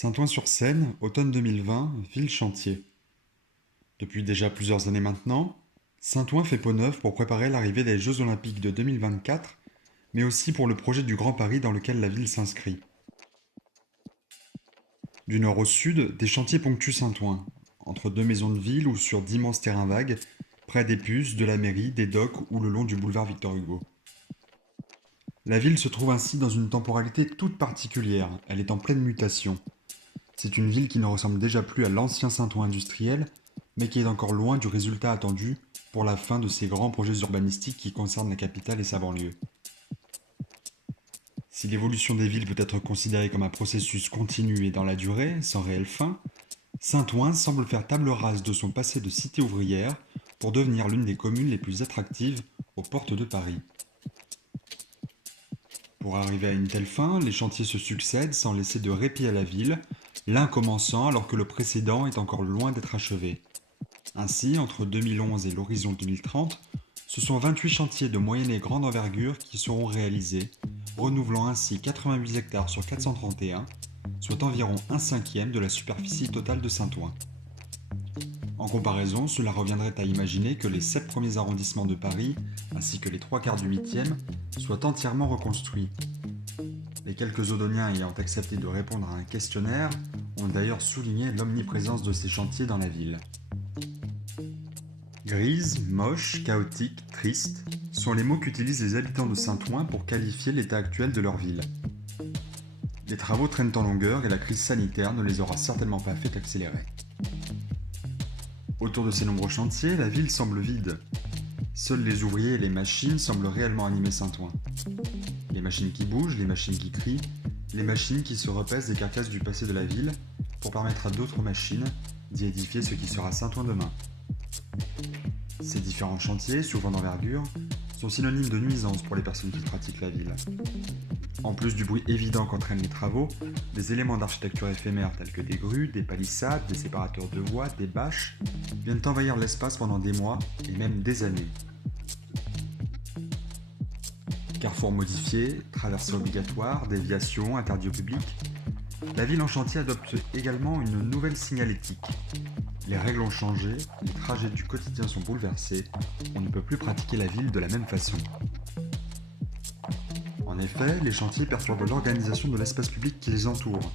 Saint-Ouen-sur-Seine, automne 2020, ville chantier. Depuis déjà plusieurs années maintenant, Saint-Ouen fait peau neuve pour préparer l'arrivée des Jeux Olympiques de 2024, mais aussi pour le projet du Grand Paris dans lequel la ville s'inscrit. Du nord au sud, des chantiers ponctuent Saint-Ouen, entre deux maisons de ville ou sur d'immenses terrains vagues, près des puces, de la mairie, des docks ou le long du boulevard Victor Hugo. La ville se trouve ainsi dans une temporalité toute particulière, elle est en pleine mutation. C'est une ville qui ne ressemble déjà plus à l'ancien Saint-Ouen industriel, mais qui est encore loin du résultat attendu pour la fin de ces grands projets urbanistiques qui concernent la capitale et sa banlieue. Si l'évolution des villes peut être considérée comme un processus continu et dans la durée, sans réelle fin, Saint-Ouen semble faire table rase de son passé de cité ouvrière pour devenir l'une des communes les plus attractives aux portes de Paris. Pour arriver à une telle fin, les chantiers se succèdent sans laisser de répit à la ville, l'un commençant alors que le précédent est encore loin d'être achevé. Ainsi, entre 2011 et l'horizon 2030, ce sont 28 chantiers de moyenne et grande envergure qui seront réalisés, renouvelant ainsi 88 hectares sur 431, soit environ un cinquième de la superficie totale de Saint-Ouen. En comparaison, cela reviendrait à imaginer que les 7 premiers arrondissements de Paris, ainsi que les 3 quarts du 8e, soient entièrement reconstruits. Les quelques Odoniens ayant accepté de répondre à un questionnaire ont d'ailleurs souligné l'omniprésence de ces chantiers dans la ville. Grise, moche, chaotique, triste sont les mots qu'utilisent les habitants de Saint-Ouen pour qualifier l'état actuel de leur ville. Les travaux traînent en longueur et la crise sanitaire ne les aura certainement pas fait accélérer. Autour de ces nombreux chantiers, la ville semble vide. Seuls les ouvriers et les machines semblent réellement animer Saint-Ouen. Les machines qui bougent, les machines qui crient, les machines qui se repaissent des carcasses du passé de la ville pour permettre à d'autres machines d'y édifier ce qui sera Saint-Ouen demain. Ces différents chantiers, souvent d'envergure, sont synonymes de nuisance pour les personnes qui pratiquent la ville. En plus du bruit évident qu'entraînent les travaux, des éléments d'architecture éphémères tels que des grues, des palissades, des séparateurs de voies, des bâches, viennent envahir l'espace pendant des mois et même des années. Carrefours modifiés, traversées obligatoires, déviations, interdits au public, la ville en chantier adopte également une nouvelle signalétique. Les règles ont changé, les trajets du quotidien sont bouleversés, on ne peut plus pratiquer la ville de la même façon. En effet, les chantiers perturbent l'organisation de l'espace public qui les entoure.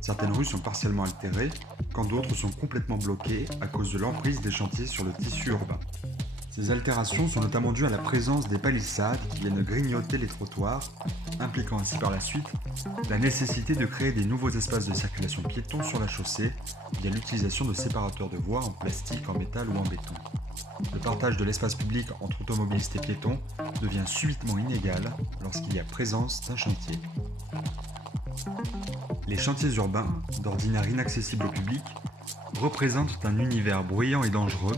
Certaines rues sont partiellement altérées, quand d'autres sont complètement bloquées à cause de l'emprise des chantiers sur le tissu urbain. Ces altérations sont notamment dues à la présence des palissades qui viennent grignoter les trottoirs, impliquant ainsi par la suite la nécessité de créer des nouveaux espaces de circulation piétons sur la chaussée via l'utilisation de séparateurs de voies en plastique, en métal ou en béton. Le partage de l'espace public entre automobilistes et piétons devient subitement inégal lorsqu'il y a présence d'un chantier. Les chantiers urbains, d'ordinaire inaccessibles au public, représentent un univers bruyant et dangereux,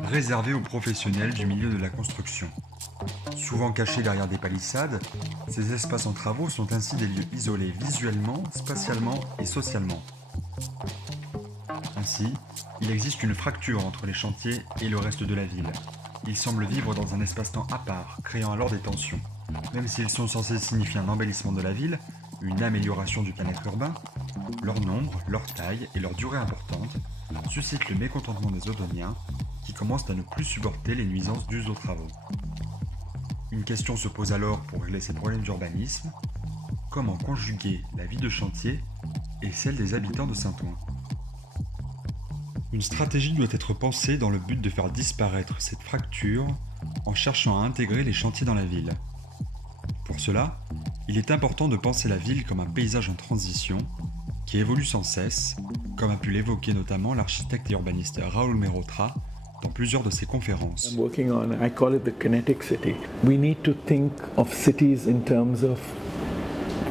réservé aux professionnels du milieu de la construction. Souvent cachés derrière des palissades, ces espaces en travaux sont ainsi des lieux isolés visuellement, spatialement et socialement. Ainsi, il existe une fracture entre les chantiers et le reste de la ville. Ils semblent vivre dans un espace-temps à part, créant alors des tensions. Même s'ils sont censés signifier un embellissement de la ville, une amélioration du bien-être urbain, leur nombre, leur taille et leur durée importante suscitent le mécontentement des Odoniens qui commencent à ne plus supporter les nuisances dues aux travaux. Une question se pose alors pour régler ces problèmes d'urbanisme: comment conjuguer la vie de chantier et celle des habitants de Saint-Ouen? Une stratégie doit être pensée dans le but de faire disparaître cette fracture en cherchant à intégrer les chantiers dans la ville. Pour cela, il est important de penser la ville comme un paysage en transition qui évolue sans cesse, comme a pu l'évoquer notamment l'architecte et urbaniste Raoul Mérotra dans plusieurs de ses conférences. I'm working on, I call it the kinetic city. We need to think of cities in terms of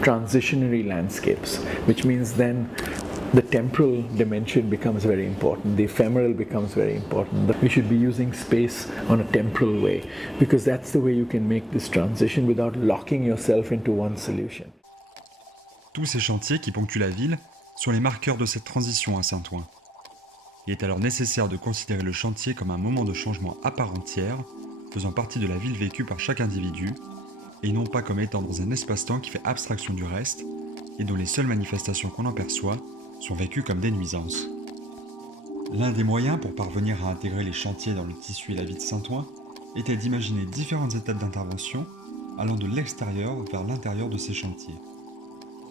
transitionary landscapes, which means then the temporal dimension becomes very important, the ephemeral becomes very important. We should be using space on a temporal way, because that's the way you can make this transition without locking yourself into one solution. Tous ces chantiers qui ponctuent la ville sont les marqueurs de cette transition à Saint-Ouen. Il est alors nécessaire de considérer le chantier comme un moment de changement à part entière, faisant partie de la ville vécue par chaque individu, et non pas comme étant dans un espace-temps qui fait abstraction du reste, et dont les seules manifestations qu'on en perçoit sont vécues comme des nuisances. L'un des moyens pour parvenir à intégrer les chantiers dans le tissu et la vie de Saint-Ouen était d'imaginer différentes étapes d'intervention allant de l'extérieur vers l'intérieur de ces chantiers.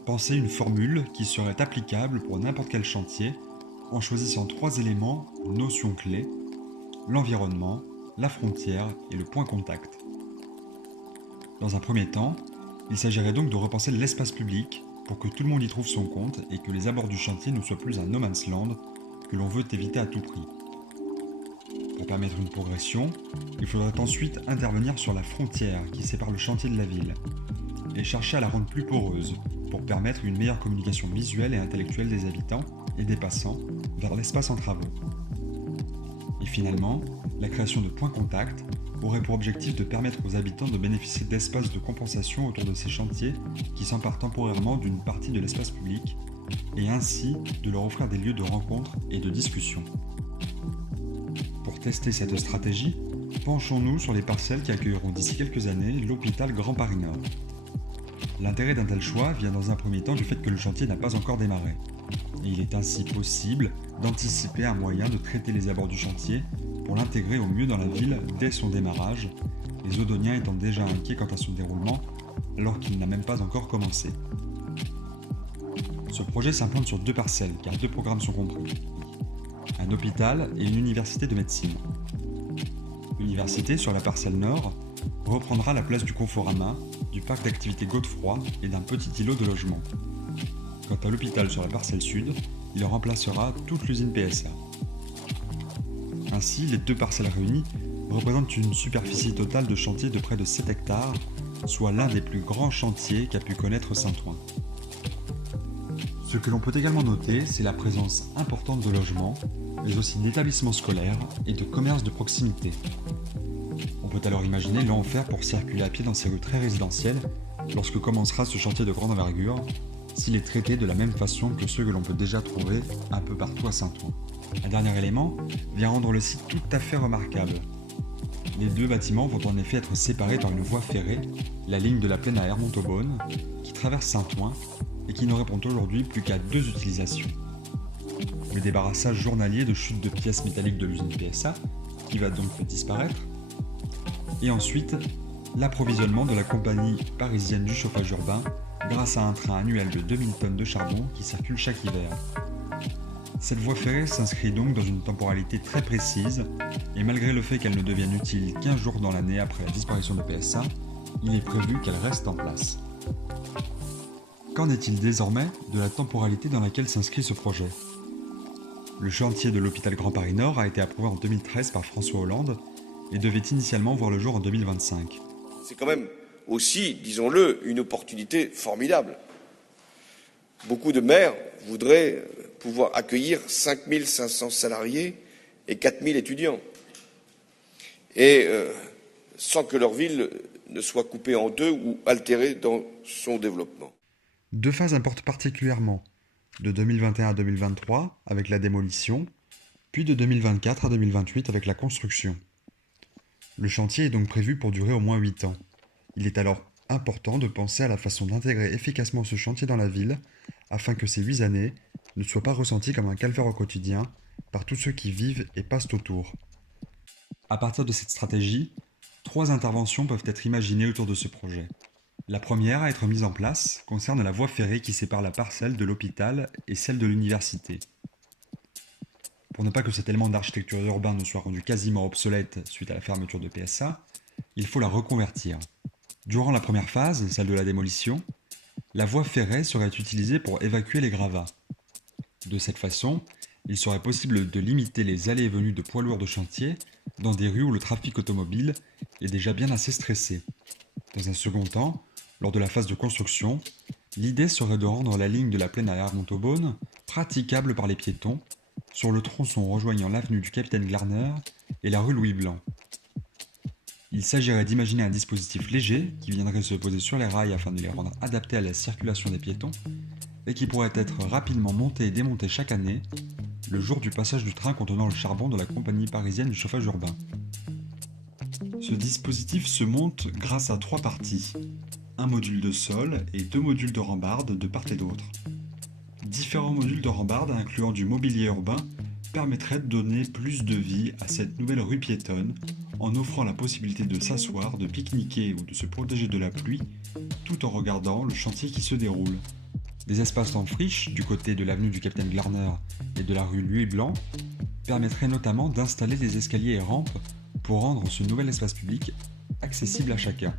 Penser une formule qui serait applicable pour n'importe quel chantier en choisissant 3 éléments ou notions clés: l'environnement, la frontière et le point contact. Dans un premier temps, il s'agirait donc de repenser l'espace public pour que tout le monde y trouve son compte et que les abords du chantier ne soient plus un no man's land que l'on veut éviter à tout prix. Pour permettre une progression, il faudrait ensuite intervenir sur la frontière qui sépare le chantier de la ville et chercher à la rendre plus poreuse pour permettre une meilleure communication visuelle et intellectuelle des habitants et des passants vers l'espace en travaux. Et finalement, la création de points contacts aurait pour objectif de permettre aux habitants de bénéficier d'espaces de compensation autour de ces chantiers qui s'emparent temporairement d'une partie de l'espace public et ainsi de leur offrir des lieux de rencontre et de discussion. Pour tester cette stratégie, penchons-nous sur les parcelles qui accueilleront d'ici quelques années l'hôpital Grand Paris Nord. L'intérêt d'un tel choix vient dans un premier temps du fait que le chantier n'a pas encore démarré. Et il est ainsi possible d'anticiper un moyen de traiter les abords du chantier pour l'intégrer au mieux dans la ville dès son démarrage, les Audoniens étant déjà inquiets quant à son déroulement alors qu'il n'a même pas encore commencé. Ce projet s'implante sur 2 parcelles car 2 programmes sont compris: un hôpital et une université de médecine. L'université, sur la parcelle nord, reprendra la place du Conforama, du parc d'activités Godefroy et d'un petit îlot de logement. Quant à l'hôpital sur la parcelle sud, il remplacera toute l'usine PSA. Ainsi, les 2 parcelles réunies représentent une superficie totale de chantier de près de 7 hectares, soit l'un des plus grands chantiers qu'a pu connaître Saint-Ouen. Ce que l'on peut également noter, c'est la présence importante de logements, mais aussi d'établissements scolaires et de commerces de proximité. On peut alors imaginer l'enfer pour circuler à pied dans ces rues très résidentielles lorsque commencera ce chantier de grande envergure, s'il est traité de la même façon que ceux que l'on peut déjà trouver un peu partout à Saint-Ouen. Un dernier élément vient rendre le site tout à fait remarquable. Les 2 bâtiments vont en effet être séparés par une voie ferrée, la ligne de la Plaine à Hermontaubonne, qui traverse Saint-Ouen et qui ne répond aujourd'hui plus qu'à 2 utilisations. Le débarrassage journalier de chutes de pièces métalliques de l'usine PSA, qui va donc disparaître, et ensuite l'approvisionnement de la compagnie parisienne du chauffage urbain grâce à un train annuel de 2000 tonnes de charbon qui circule chaque hiver. Cette voie ferrée s'inscrit donc dans une temporalité très précise, et malgré le fait qu'elle ne devienne utile qu'1 jour dans l'année après la disparition de PSA, il est prévu qu'elle reste en place. Qu'en est-il désormais de la temporalité dans laquelle s'inscrit ce projet ? Le chantier de l'hôpital Grand Paris Nord a été approuvé en 2013 par François Hollande et devait initialement voir le jour en 2025. C'est quand même aussi, disons-le, une opportunité formidable. Beaucoup de maires voudraient pouvoir accueillir 5500 salariés et 4000 étudiants, et sans que leur ville ne soit coupée en 2 ou altérée dans son développement. 2 phases importent particulièrement, de 2021 à 2023 avec la démolition, puis de 2024 à 2028 avec la construction. Le chantier est donc prévu pour durer au moins 8 ans. Il est alors important de penser à la façon d'intégrer efficacement ce chantier dans la ville, afin que ces 8 années ne soient pas ressenties comme un calvaire au quotidien par tous ceux qui vivent et passent autour. À partir de cette stratégie, 3 interventions peuvent être imaginées autour de ce projet. La première à être mise en place concerne la voie ferrée qui sépare la parcelle de l'hôpital et celle de l'université. Pour ne pas que cet élément d'architecture urbain ne soit rendu quasiment obsolète suite à la fermeture de PSA, il faut la reconvertir. Durant la première phase, celle de la démolition, la voie ferrée serait utilisée pour évacuer les gravats. De cette façon, il serait possible de limiter les allées et venues de poids lourds de chantier dans des rues où le trafic automobile est déjà bien assez stressé. Dans un second temps, lors de la phase de construction, l'idée serait de rendre la ligne de la Plaine à Hermontaubonne praticable par les piétons sur le tronçon rejoignant l'avenue du Capitaine Glarner et la rue Louis Blanc. Il s'agirait d'imaginer un dispositif léger qui viendrait se poser sur les rails afin de les rendre adaptés à la circulation des piétons et qui pourrait être rapidement monté et démonté chaque année le jour du passage du train contenant le charbon de la compagnie parisienne du chauffage urbain. Ce dispositif se monte grâce à 3 parties, un module de sol et 2 modules de rambarde de part et d'autre. Différents modules de rambarde, incluant du mobilier urbain, permettraient de donner plus de vie à cette nouvelle rue piétonne en offrant la possibilité de s'asseoir, de pique-niquer ou de se protéger de la pluie tout en regardant le chantier qui se déroule. Des espaces en friche du côté de l'avenue du Capitaine Glarner et de la rue Louis-Blanc permettraient notamment d'installer des escaliers et rampes pour rendre ce nouvel espace public accessible à chacun.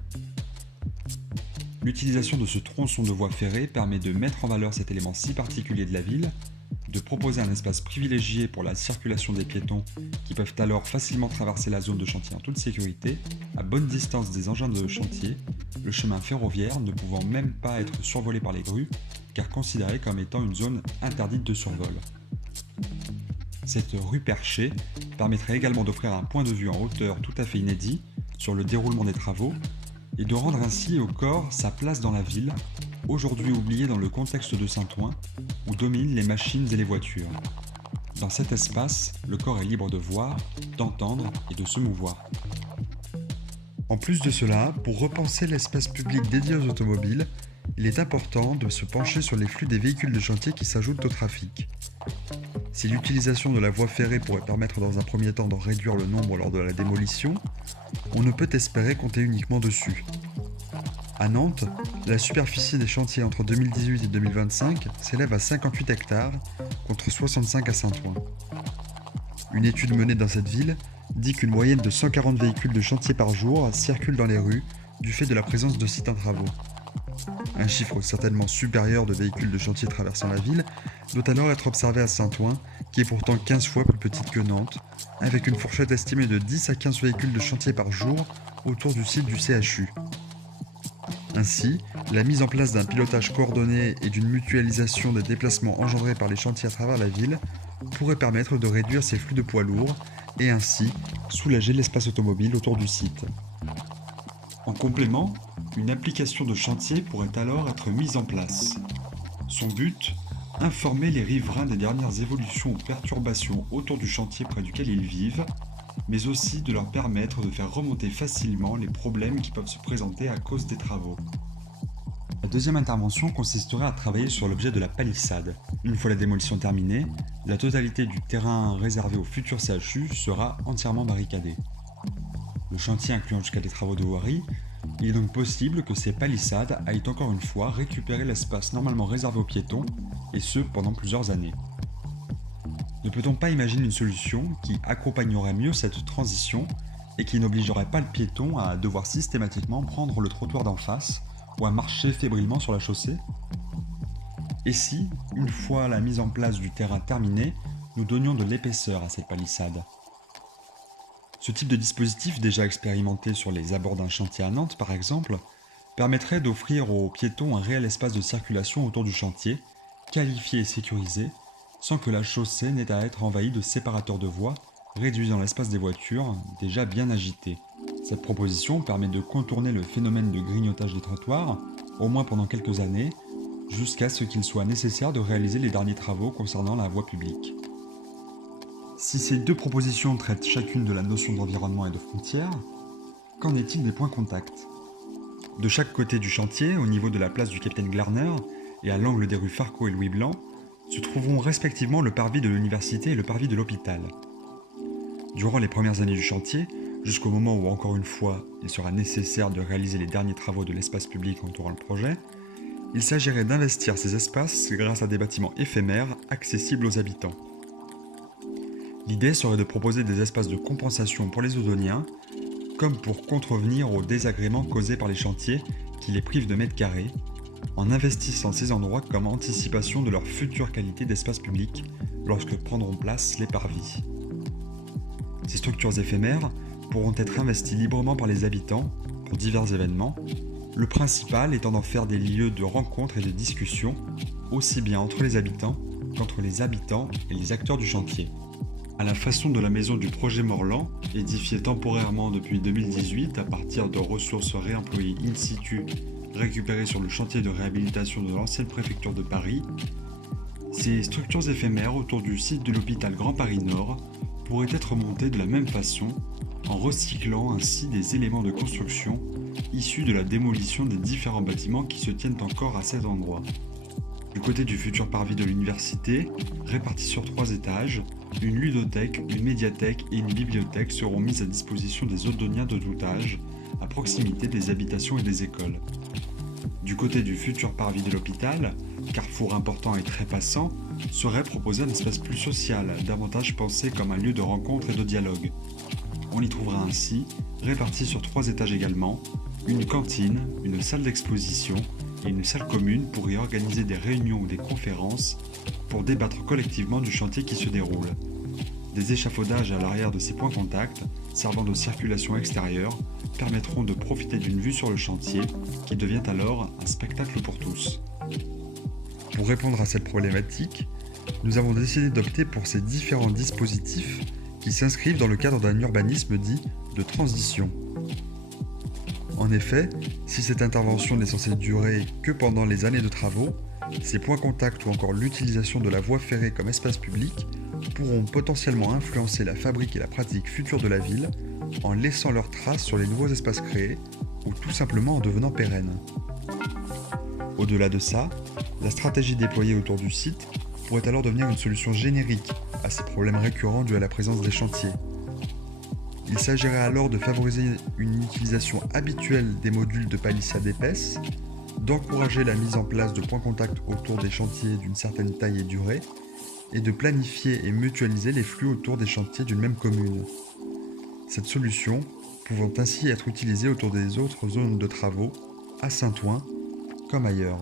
L'utilisation de ce tronçon de voie ferrée permet de mettre en valeur cet élément si particulier de la ville, de proposer un espace privilégié pour la circulation des piétons qui peuvent alors facilement traverser la zone de chantier en toute sécurité, à bonne distance des engins de chantier, le chemin ferroviaire ne pouvant même pas être survolé par les grues, car considéré comme étant une zone interdite de survol. Cette rue perchée permettrait également d'offrir un point de vue en hauteur tout à fait inédit sur le déroulement des travaux et de rendre ainsi au corps sa place dans la ville, aujourd'hui oubliée dans le contexte de Saint-Ouen, où dominent les machines et les voitures. Dans cet espace, le corps est libre de voir, d'entendre et de se mouvoir. En plus de cela, pour repenser l'espace public dédié aux automobiles, il est important de se pencher sur les flux des véhicules de chantier qui s'ajoutent au trafic. Si l'utilisation de la voie ferrée pourrait permettre dans un premier temps d'en réduire le nombre lors de la démolition, on ne peut espérer compter uniquement dessus. À Nantes, la superficie des chantiers entre 2018 et 2025 s'élève à 58 hectares contre 65 à Saint-Ouen. Une étude menée dans cette ville dit qu'une moyenne de 140 véhicules de chantier par jour circulent dans les rues du fait de la présence de sites en travaux. Un chiffre certainement supérieur de véhicules de chantier traversant la ville doit alors être observé à Saint-Ouen, qui est pourtant 15 fois plus petite que Nantes, avec une fourchette estimée de 10 à 15 véhicules de chantier par jour autour du site du CHU. Ainsi, la mise en place d'un pilotage coordonné et d'une mutualisation des déplacements engendrés par les chantiers à travers la ville pourrait permettre de réduire ces flux de poids lourds et ainsi soulager l'espace automobile autour du site. En complément, une application de chantier pourrait alors être mise en place. Son but, informer les riverains des dernières évolutions ou perturbations autour du chantier près duquel ils vivent, mais aussi de leur permettre de faire remonter facilement les problèmes qui peuvent se présenter à cause des travaux. La deuxième intervention consisterait à travailler sur l'objet de la palissade. Une fois la démolition terminée, la totalité du terrain réservé au futur CHU sera entièrement barricadée. Le chantier incluant jusqu'à des travaux de voirie, il est donc possible que ces palissades aillent encore une fois récupérer l'espace normalement réservé aux piétons, et ce pendant plusieurs années. Ne peut-on pas imaginer une solution qui accompagnerait mieux cette transition et qui n'obligerait pas le piéton à devoir systématiquement prendre le trottoir d'en face ou à marcher fébrilement sur la chaussée? Et si, une fois la mise en place du terrain terminée, nous donnions de l'épaisseur à cette palissade? Ce type de dispositif, déjà expérimenté sur les abords d'un chantier à Nantes par exemple, permettrait d'offrir aux piétons un réel espace de circulation autour du chantier, qualifié et sécurisé, sans que la chaussée n'ait à être envahie de séparateurs de voies, réduisant l'espace des voitures, déjà bien agité. Cette proposition permet de contourner le phénomène de grignotage des trottoirs, au moins pendant quelques années, jusqu'à ce qu'il soit nécessaire de réaliser les derniers travaux concernant la voie publique. Si ces deux propositions traitent chacune de la notion d'environnement et de frontières, qu'en est-il des points contacts? De chaque côté du chantier, au niveau de la place du Capitaine Glarner et à l'angle des rues Farquhar et Louis Blanc, se trouveront respectivement le parvis de l'université et le parvis de l'hôpital. Durant les premières années du chantier, jusqu'au moment où encore une fois il sera nécessaire de réaliser les derniers travaux de l'espace public entourant le projet, il s'agirait d'investir ces espaces grâce à des bâtiments éphémères accessibles aux habitants. L'idée serait de proposer des espaces de compensation pour les Odoniens, comme pour contrevenir aux désagréments causés par les chantiers qui les privent de mètres carrés, en investissant ces endroits comme anticipation de leur future qualité d'espace public lorsque prendront place les parvis. Ces structures éphémères pourront être investies librement par les habitants pour divers événements, le principal étant d'en faire des lieux de rencontre et de discussion, aussi bien entre les habitants qu'entre les habitants et les acteurs du chantier. À la façon de la maison du projet Morland, édifiée temporairement depuis 2018 à partir de ressources réemployées in situ récupérées sur le chantier de réhabilitation de l'ancienne préfecture de Paris, ces structures éphémères autour du site de l'hôpital Grand Paris Nord pourraient être montées de la même façon, en recyclant ainsi des éléments de construction issus de la démolition des différents bâtiments qui se tiennent encore à cet endroit. Du côté du futur parvis de l'université, répartis sur 3 étages, une ludothèque, une médiathèque et une bibliothèque seront mises à disposition des Oddoniens de tout âge, à proximité des habitations et des écoles. Du côté du futur parvis de l'hôpital, carrefour important et très passant, serait proposé un espace plus social, davantage pensé comme un lieu de rencontre et de dialogue. On y trouvera ainsi, répartis sur 3 étages également, une cantine, une salle d'exposition et une salle commune pour y organiser des réunions ou des conférences pour débattre collectivement du chantier qui se déroule. Des échafaudages à l'arrière de ces points contacts, servant de circulation extérieure, permettront de profiter d'une vue sur le chantier qui devient alors un spectacle pour tous. Pour répondre à cette problématique, nous avons décidé d'opter pour ces différents dispositifs qui s'inscrivent dans le cadre d'un urbanisme dit de transition. En effet, si cette intervention n'est censée durer que pendant les années de travaux, ces points contacts ou encore l'utilisation de la voie ferrée comme espace public pourront potentiellement influencer la fabrique et la pratique future de la ville en laissant leurs traces sur les nouveaux espaces créés ou tout simplement en devenant pérennes. Au-delà de ça, la stratégie déployée autour du site pourrait alors devenir une solution générique à ces problèmes récurrents dus à la présence des chantiers. Il s'agirait alors de favoriser une utilisation habituelle des modules de palissade épaisse, d'encourager la mise en place de points contacts autour des chantiers d'une certaine taille et durée, et de planifier et mutualiser les flux autour des chantiers d'une même commune. Cette solution pouvant ainsi être utilisée autour des autres zones de travaux, à Saint-Ouen comme ailleurs.